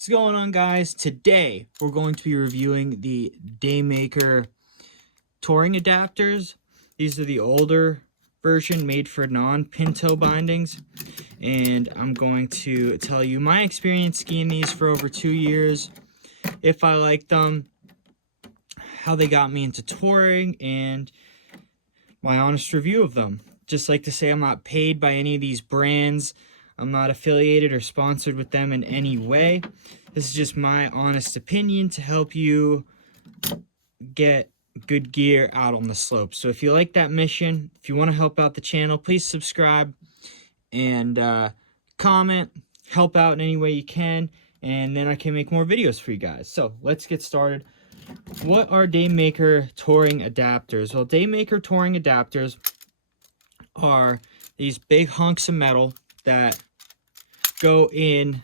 What's going on, guys? Today we're going to be reviewing the Daymaker Touring adapters. These are the older version made for non-pinto bindings, and I'm going to tell you my experience skiing these for over 2 years, if I like them, how they got me into touring, and my honest review of them. Just like to say, I'm not paid by any of these brands. I'm not affiliated or sponsored with them in any way. This is just my honest opinion to help you get good gear out on the slopes. So if you like that mission, if you want to help out the channel, please subscribe and comment, help out in any way you can, and then I can make more videos for you guys. So let's get started. What are Daymaker Touring adapters? Well, Daymaker Touring adapters are these big hunks of metal that go in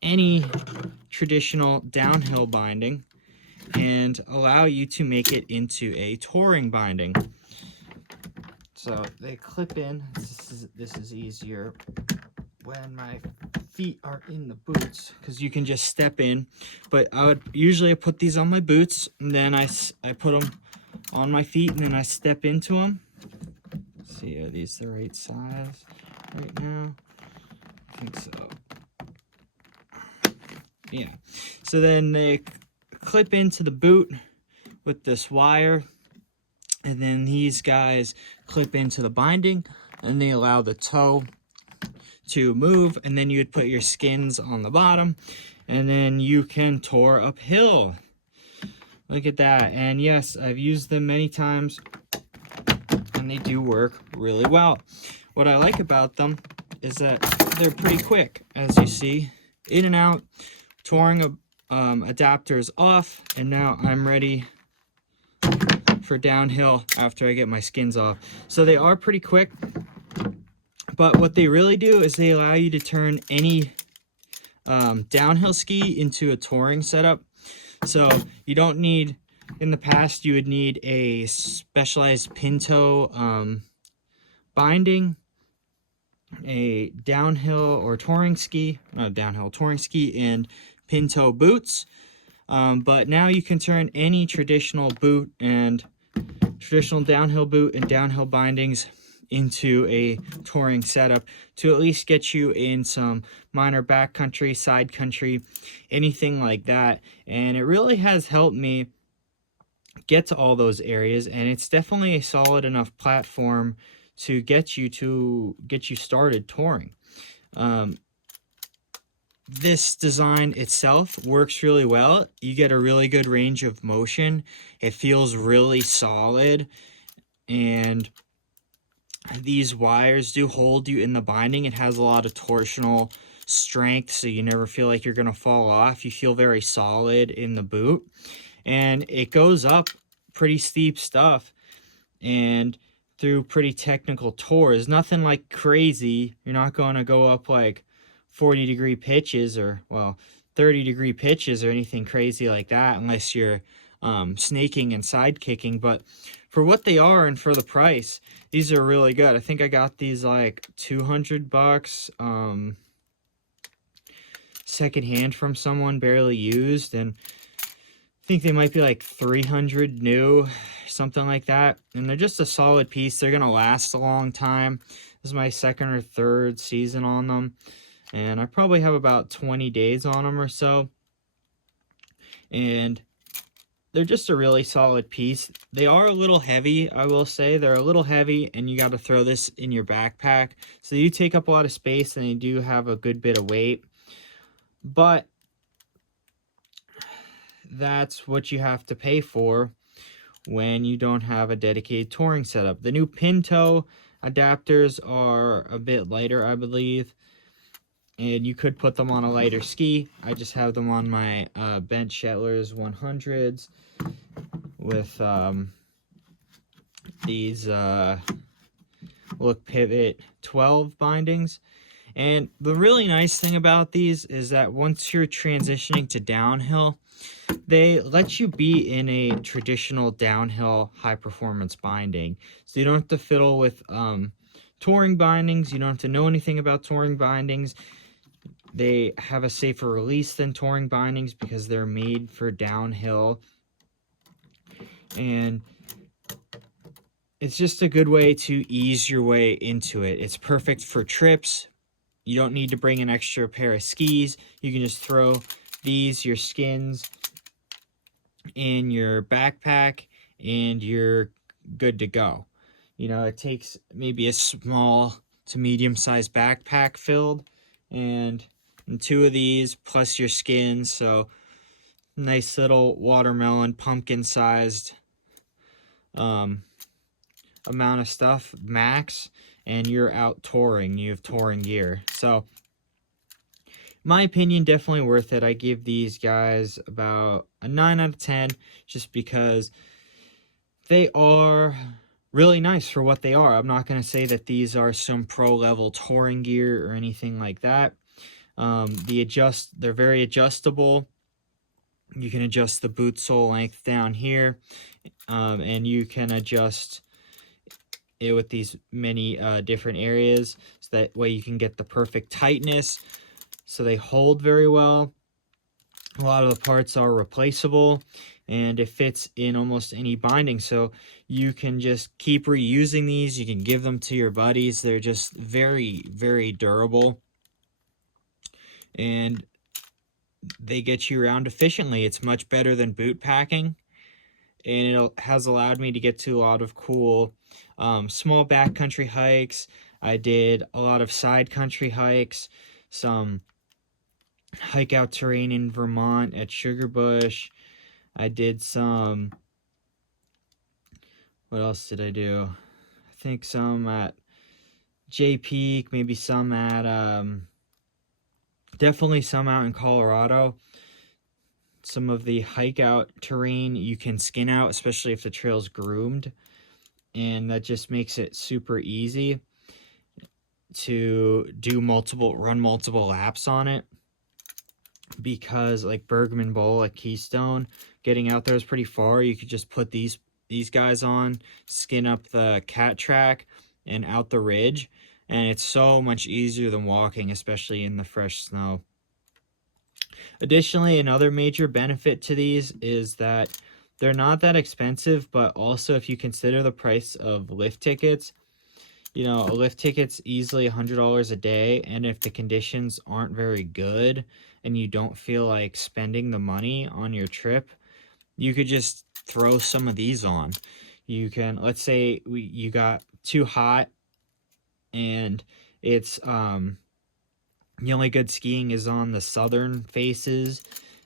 any traditional downhill binding and allow you to make it into a touring binding. So they clip in. This is easier when my feet are in the boots, because you can just step in. But I would usually put these on my boots, and then I put them on my feet, and then I step into them. Let's see, are these the right size right now? I think so. Yeah. So then they clip into the boot with this wire, and then these guys clip into the binding, and they allow the toe to move, and then you would put your skins on the bottom, and then you can tour uphill. Look at that. And yes, I've used them many times, and they do work really well. What I like about them is that they're pretty quick, as you see. In and out, touring adapters off, and now I'm ready for downhill after I get my skins off. So they are pretty quick, but what they really do is they allow you to turn any downhill ski into a touring setup. So you don't need, in the past you would need a specialized pinto binding, a downhill or touring ski, touring ski, and pinto boots. But now you can turn any traditional boot and traditional downhill boot and downhill bindings into a touring setup to at least get you in some minor backcountry, side country, anything like that. And it really has helped me get to all those areas, and it's definitely a solid enough platform to get you started touring. This design itself works really well. You get a really good range of motion. It feels really solid, and these wires do hold you in the binding. It has a lot of torsional strength, so you never feel like you're gonna fall off. You feel very solid in the boot, and it goes up pretty steep stuff and through pretty technical tours. Nothing like crazy. You're not going to go up like 40-degree pitches or, well, 30-degree pitches or anything crazy like that, unless you're snaking and side kicking. But for what they are and for the price, these are really good. I think I got these like $200 secondhand from someone, barely used, and I think they might be like 300 new, something like that. And they're just a solid piece. They're gonna last a long time. This is my second or third season on them, and I probably have about 20 days on them or so. And they're just a really solid piece. They are a little heavy, I will say. They're a little heavy, and you got to throw this in your backpack. So you take up a lot of space, and they do have a good bit of weight. But that's what you have to pay for when you don't have a dedicated touring setup. The new pinto adapters are a bit lighter, I believe, and you could put them on a lighter ski. I just have them on my Bent Shettlers 100s with these Look Pivot 12 bindings. And the really nice thing about these is that once you're transitioning to downhill, they let you be in a traditional downhill high-performance binding. So you don't have to fiddle with touring bindings. You don't have to know anything about touring bindings. They have a safer release than touring bindings because they're made for downhill. And it's just a good way to ease your way into it. It's perfect for trips. You don't need to bring an extra pair of skis. You can just throw these, your skins, in your backpack, and you're good to go. You know, it takes maybe a small to medium-sized backpack filled, and 2 of these plus your skins, so nice little watermelon, pumpkin-sized amount of stuff max, and you're out touring. You have touring gear. So my opinion, definitely worth it. I give these guys about a 9 out of 10 just because they are really nice for what they are. I'm not going to say that these are some pro level touring gear or anything like that. They're very adjustable. You can adjust the boot sole length down here, and you can adjust it with these many different areas, so that way you can get the perfect tightness. So they hold very well. A lot of the parts are replaceable, and it fits in almost any binding, so you can just keep reusing these. You can give them to your buddies. They're just very, very durable, and they get you around efficiently. It's much better than boot packing, and it has allowed me to get to a lot of cool small backcountry hikes. I did a lot of side country hikes, some hike out terrain in Vermont at Sugarbush. I did some, what else did I do? I think some at J Peak, maybe some at, definitely some out in Colorado. Some of the hike out terrain you can skin out, especially if the trail's groomed. And that just makes it super easy to run multiple laps on it. Because like Bergman Bowl at Keystone, getting out there is pretty far. You could just put these guys on, skin up the cat track and out the ridge, and it's so much easier than walking, especially in the fresh snow. Additionally, another major benefit to these is that they're not that expensive, but also if you consider the price of lift tickets, you know, a lift ticket's easily $100 a day, and if the conditions aren't very good and you don't feel like spending the money on your trip, you could just throw some of these on. You can, let's say you got too hot and it's the only good skiing is on the southern faces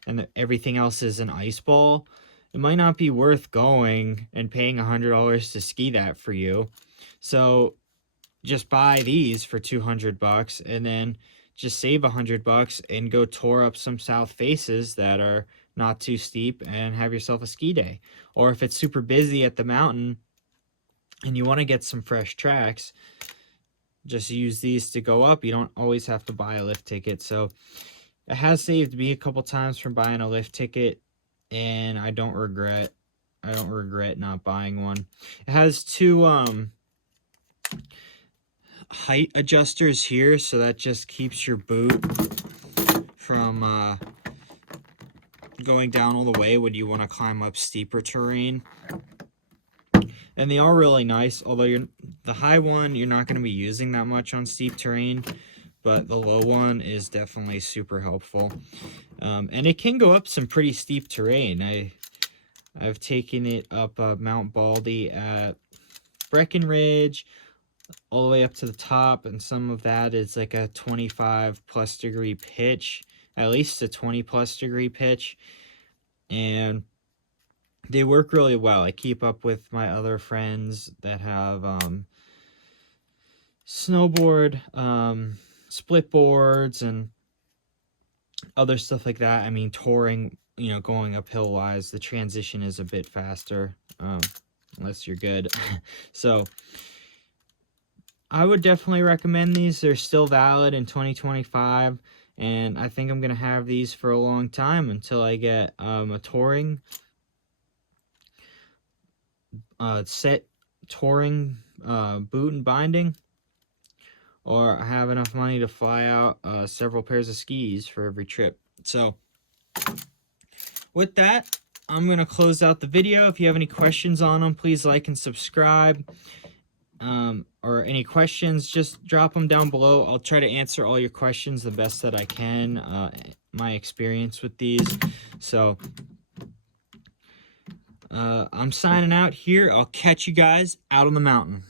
and everything else is an ice ball. It might not be worth going and paying $100 to ski that for you. So just buy these for $200 and then just save $100 and go tour up some south faces that are not too steep and have yourself a ski day. Or if it's super busy at the mountain and you want to get some fresh tracks, just use these to go up. You don't always have to buy a lift ticket. So it has saved me a couple times from buying a lift ticket, and I don't regret not buying one. It has 2 height adjusters here, so that just keeps your boot from going down all the way when you want to climb up steeper terrain. And they are really nice, although the high one you're not going to be using that much on steep terrain, but the low one is definitely super helpful. And it can go up some pretty steep terrain. I've taken it up Mount Baldy at Breckenridge, all the way up to the top, and some of that is like a 25+ degree pitch, at least a 20+ degree pitch, and they work really well. I keep up with my other friends that have snowboard, split boards, and other stuff like that. I mean, touring, you know, going uphill wise, the transition is a bit faster, unless you're good. So I would definitely recommend these. They're still valid in 2025, and I think I'm going to have these for a long time until I get a touring set touring boot and binding, or have enough money to fly out several pairs of skis for every trip. So with that, I'm going to close out the video. If you have any questions on them, please like and subscribe. Or any questions, just drop them down below. I'll try to answer all your questions the best that I can, my experience with these. So I'm signing out here. I'll catch you guys out on the mountain.